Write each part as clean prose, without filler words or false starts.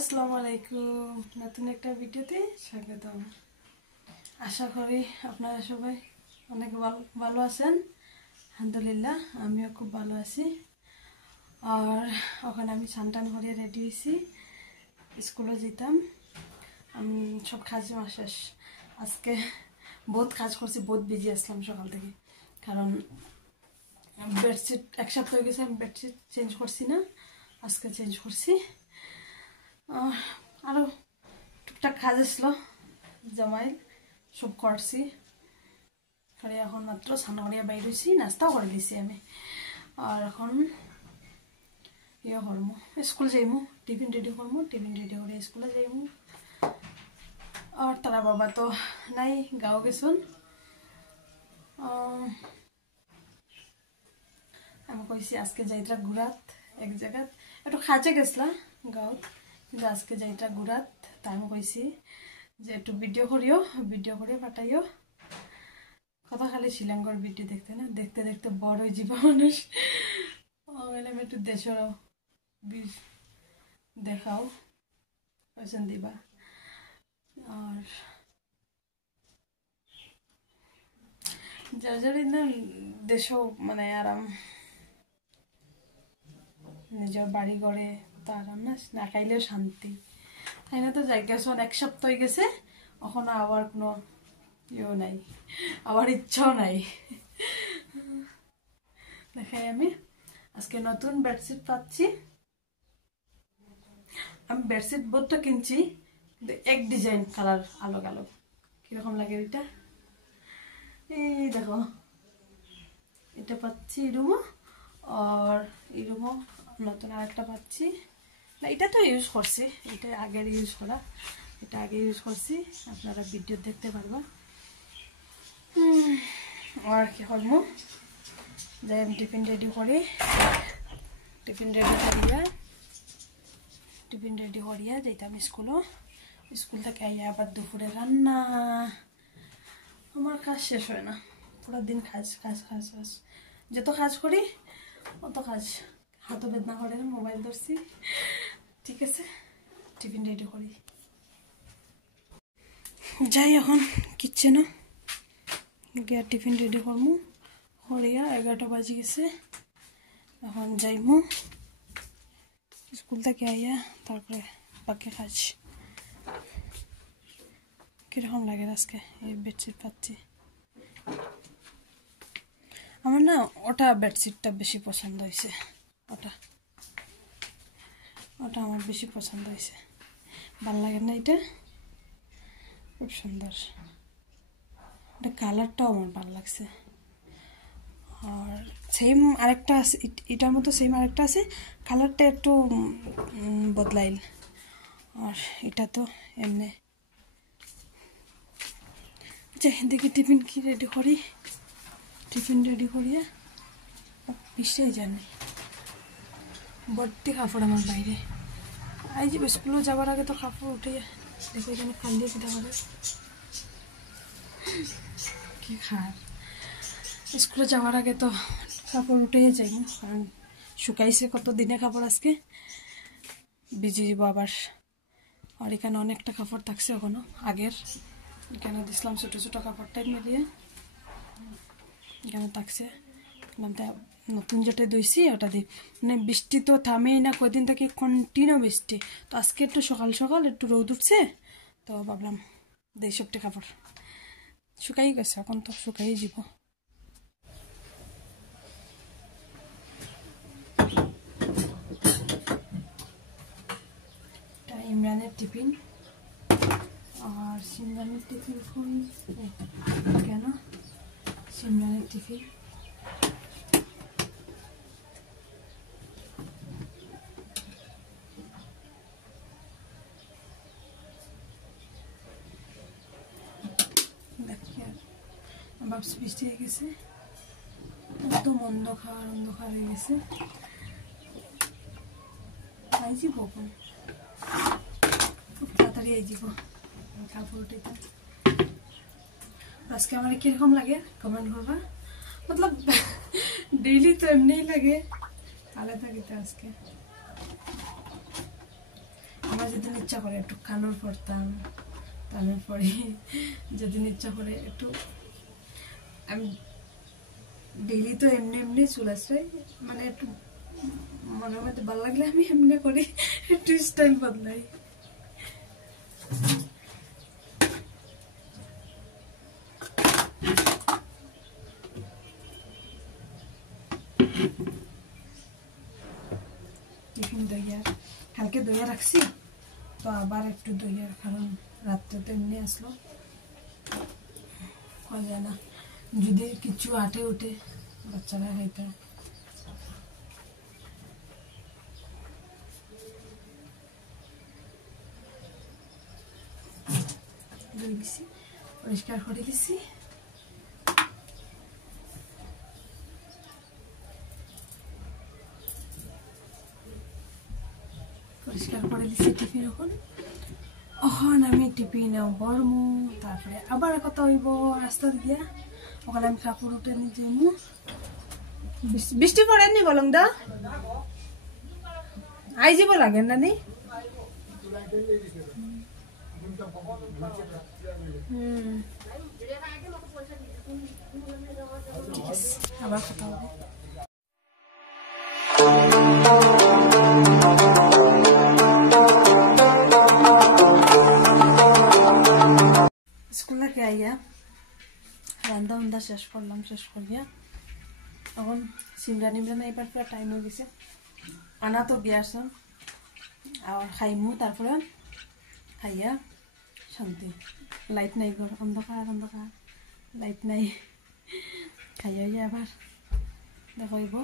আসসালামু আলাইকুম নতুন একটা ভিডিওতে স্বাগতম। আশা করি আপনারা সবাই অনেক ভালো আছেন। আলহামদুলিল্লাহ আমিও খুব ভালো আছি। আর ওখানে আমি সানটান করে রেডি হয়েছি, স্কুলে যেতাম। আমি সব কাজ শেষ। আজকে বহুত কাজ করছি, বহুত বিজি আসলাম সকাল থেকে, কারণ বেডশিট এক সপ্তাহ হয়ে গেছে আমি বেডশিট চেঞ্জ করছি না, আজকে চেঞ্জ করছি। আরও টুকটাক কাজ আসলো, জামাইল সব করছি। পরে এখন মাত্র স্নান করিয়া বাইর হয়েছি, নাস্তাও করে দিছি আমি। আর এখন ইয়ে করবো, স্কুল যাইমু, টিফিন রেডি করবো, টিফিন রেডি করে স্কুলে যাইমু। আর তারা বাবা তো নাই, গাঁও গেছুন। আমি কইছি আজকে যাইতরা ঘুরাত এক জায়গাত, একটু কাজে গেছলা গাঁৱত, কিন্তু আজকে যাইতরা ঘুরাত। তা আমি কইছি যে একটু ভিডিও করে পাঠাইও। কথা খালি শিলংগর ভিডিও দেখতে না দেখতে দেখতে বড় হয়ে যাবে মানুষ। আমি একটু দেশেরও দেখাও পয়সা দিবা। আর যার যার দেশও মানে আরাম, নিজের বাড়ি ঘরে তো আরাম না খাইলেও শান্তি, তাই না? তো যাই গেছে এক সপ্তাহ হয়ে গেছে, এখনো আবার কোনো ইয়েও নাই, আবার ইচ্ছাও নাই। দেখাই আমি আজকে নতুন বেডশিট পাচ্ছি। আমি বেডশিট বোর্ডটা কিনছি, কিন্তু এক ডিজাইন কালার আলোক আলোক, কিরকম লাগে এটা? এই দেখো, এটা পাচ্ছি এই রুমও, আর এই রুমও নতুন আর একটা পাচ্ছি। না, এটা তো ইউজ করছি, এটা আগের ইউজ করা, এটা আগে ইউজ করছি, আপনারা ভিডিও দেখতে পারবা। আর কি করবো, যাই আমি টিফিন রেডি করি, টিফিন রেডি করিয়া যাইতাম স্কুল থেকে আইয়া আবার দুপুরে রান্না। আমার কাজ শেষ হয় না, পুরো দিন কাজ কাজ কাজ কাজ, যত কাজ করি অত কাজ, হাতও বেদনা করে, মোবাইল ধরছি। ঠিক আছে, টিফিন রেডি করি, যাই এখন কিচেনে গিয়া টিফিন রেডি করবো। করিয়া 11টা বাজে গেছে, এখন যাইমু স্কুল থেকে আইয়া, তারপরে বাকি কাজ। কিরকম লাগে আজকে এই বেডশিট পাচ্ছি? আমার না ওটা বেডশিটটা বেশি পছন্দ হয়েছে, ওটা আমার বেশি পছন্দ হয়েছে। ভাল লাগে না এটা? খুব সুন্দর, এটা কালারটাও আমার ভালো লাগছে। আর সেম আরেকটা আছে, এটার মতো সেম আরেকটা আছে, কালারটা একটু বদলাইল। আর এটা তো এমনি। দেখি টিফিন কি রেডি করি, টিফিন রেডি করিয়া পিসটাই জানি। বড্ডি কাপড় আমার বাইরে, এই যে স্কুলে যাওয়ার আগে তো কাপড় উঠে দেখো, এখানে খাল দিয়ে পিঠা করে কি খার। স্কুলে যাওয়ার আগে তো কাপড় উঠে যাই, কারণ শুকাইছে কত দিনে কাপড়, আজকে ভিজে যাব আবার। আর এখানে অনেকটা কাপড় থাকছে এখনো আগের, এখানে দিছিলাম ছোটো ছোটো কাপড়টাই মিলিয়ে, এখানে থাকছে। নতুন যেটা দইছি ওটা দিই, মানে বৃষ্টি তো থামেই না, কয়দিন থেকে কন্টিনিউ বৃষ্টি। তো আজকে একটু সকাল সকাল একটু রোদ উঠছে, তো ভাবলাম দেই সবটি কাপড় শুকাই গেছে, এখন তো শুকাই যাব। ইমরানের টিফিন, আর সিমরানের টিফিন কেন সিমরানের টিফিন ভাবছি বৃষ্টি হয়ে গেছে, একদম অন্ধকার হয়ে গেছে। আইজি কখন খুব তাড়াতাড়ি আইজি কাপড় উঠেতাম। আজকে আমার কিরকম লাগে কমেন্ট করবা, মতলব ডেইলি তো এমনিই লাগে, আলাদা কিন্তু আজকে আমার যেদিন ইচ্ছা করে একটু খানোর পড়তাম, তারপরে যেদিন ইচ্ছা করে একটু আমি ডেইলি তো এমনি এমনি চলে আসে, মানে একটু মনের মধ্যে ভালো লাগলে আমি এমনি করি, একটু স্টাইল বদলাই। টিফিন দইয়ার কালকে দইয়া রাখছি, তো আবার একটু দইয়ার, কারণ রাত্রে তো এমনি আসলো যায় না, যদি কিছু আটে উঠে বাচ্চারা খাইতে। দই দিছি, পরিষ্কার করে দিছি। পরিষ্কার করে দিছি টিফিন। এখন আমি টিফিন বরমু, তারপরে আবার কথা হইব রাস্তা দিয়া। ওখানে আমি কাপড় উঠে নিয়ে যাইমু। বৃষ্টি পড়েনি বলং দা, আই যাব লাগে না নি? আবার কথা হবে। স্কুল থেকে আইয়া রান্না বান্না শেষ করলাম, শেষ করিয়া এখন সিমরা নিমরা এবার পুরো টাইম হয়ে গেছে, আনা তো গিয়াস আর খাইমু, তারপরে খাইয়া শান্তি। লাইট নাই ঘর, অন্ধকার অন্ধকার, লাইট নাই। খাইয়া আবার দেখাইব।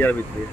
এরিয়ার ভিতরে।